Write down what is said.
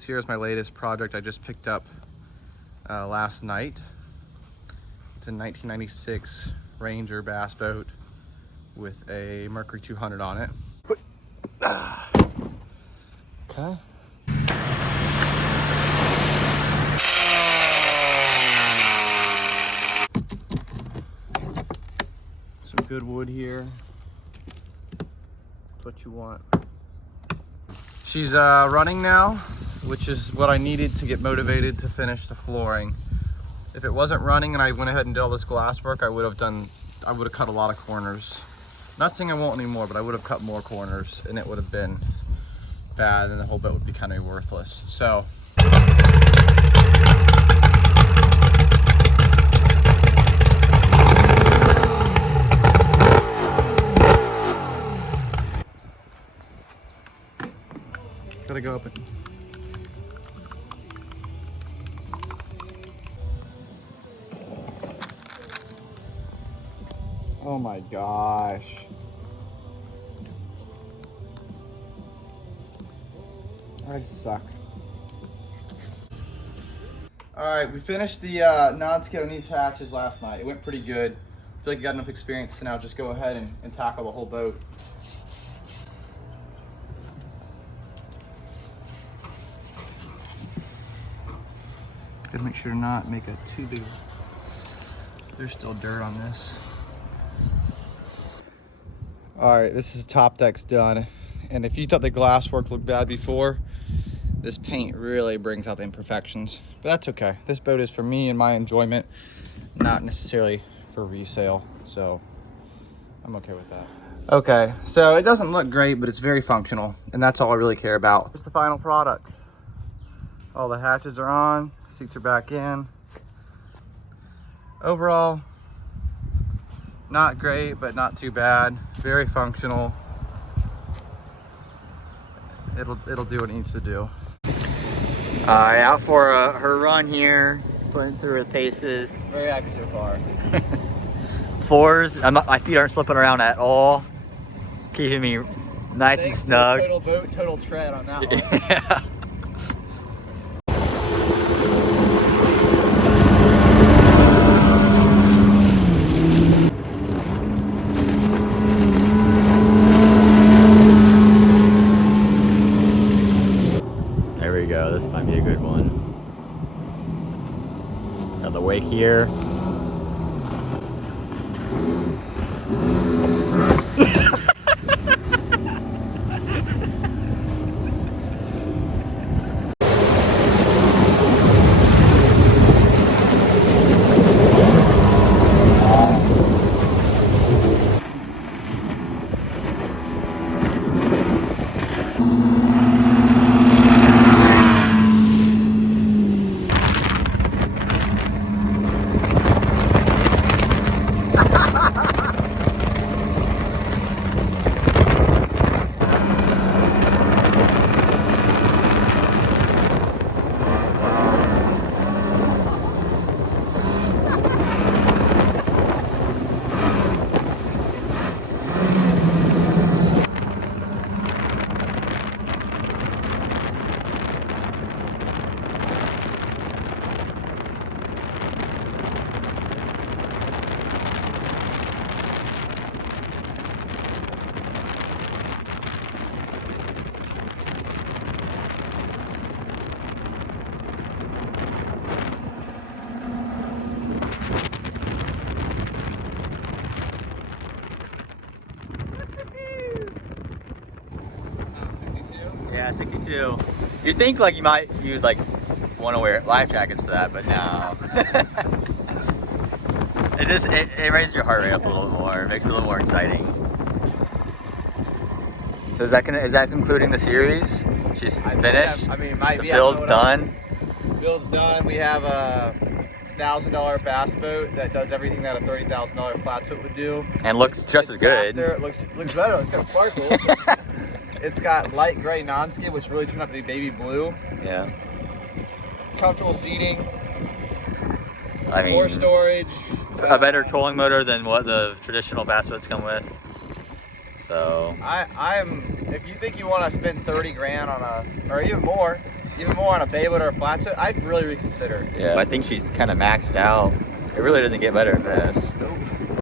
this here is my latest project I just picked up last night. It's a 1996 Ranger bass boat with a Mercury 200 on it. Okay. Some good wood here. That's what you want. She's running now, which is what I needed to get motivated to finish the flooring. If it wasn't running and I went ahead and did all this glass work, I would have cut a lot of corners. Not saying I won't anymore, but I would have cut more corners and it would have been bad and the whole boat would be kind of worthless. So gotta go up it. Oh my gosh. I suck. All right, we finished the non-skid on these hatches last night. It went pretty good. I feel like I got enough experience to now just go ahead and tackle the whole boat. Gotta make sure to not make it too big. There's still dirt on this. All right, this is top deck's done. And if you thought the glass work looked bad before, this paint really brings out the imperfections. But that's okay. This boat is for me and my enjoyment, not necessarily for resale. So I'm okay with that. Okay, so it doesn't look great, but it's very functional. And that's all I really care about. It's the final product. All the hatches are on, seats are back in. Overall, not great, but not too bad. Very functional. It'll do what it needs to do. All right, out for her run here, putting through her paces. Very happy so far. Fours, my feet aren't slipping around at all. Keeping me nice and snug. Total boat, total tread on that one. Yeah. This might be a good one. Got the wake here. Yeah, 62. You'd think like you'd like want to wear life jackets for that, but no. it raises your heart rate up a little more. It makes it a little more exciting. So is that concluding the series? She's finished. The build's done. Build's done. We have a $1,000 bass boat that does everything that a $30,000 flat foot would do. And looks just as good. Faster. It looks better. It's got sparkles. It's got light gray non-skid, which really turned out to be baby blue. Yeah. Comfortable seating. I mean, more storage. A better trolling motor than what the traditional bass boats come with. So if you think you want to spend 30 grand on or even more, even more on a bay boat or a flat boat, I'd really reconsider. Yeah, I think she's kind of maxed out. It really doesn't get better than this. Nope.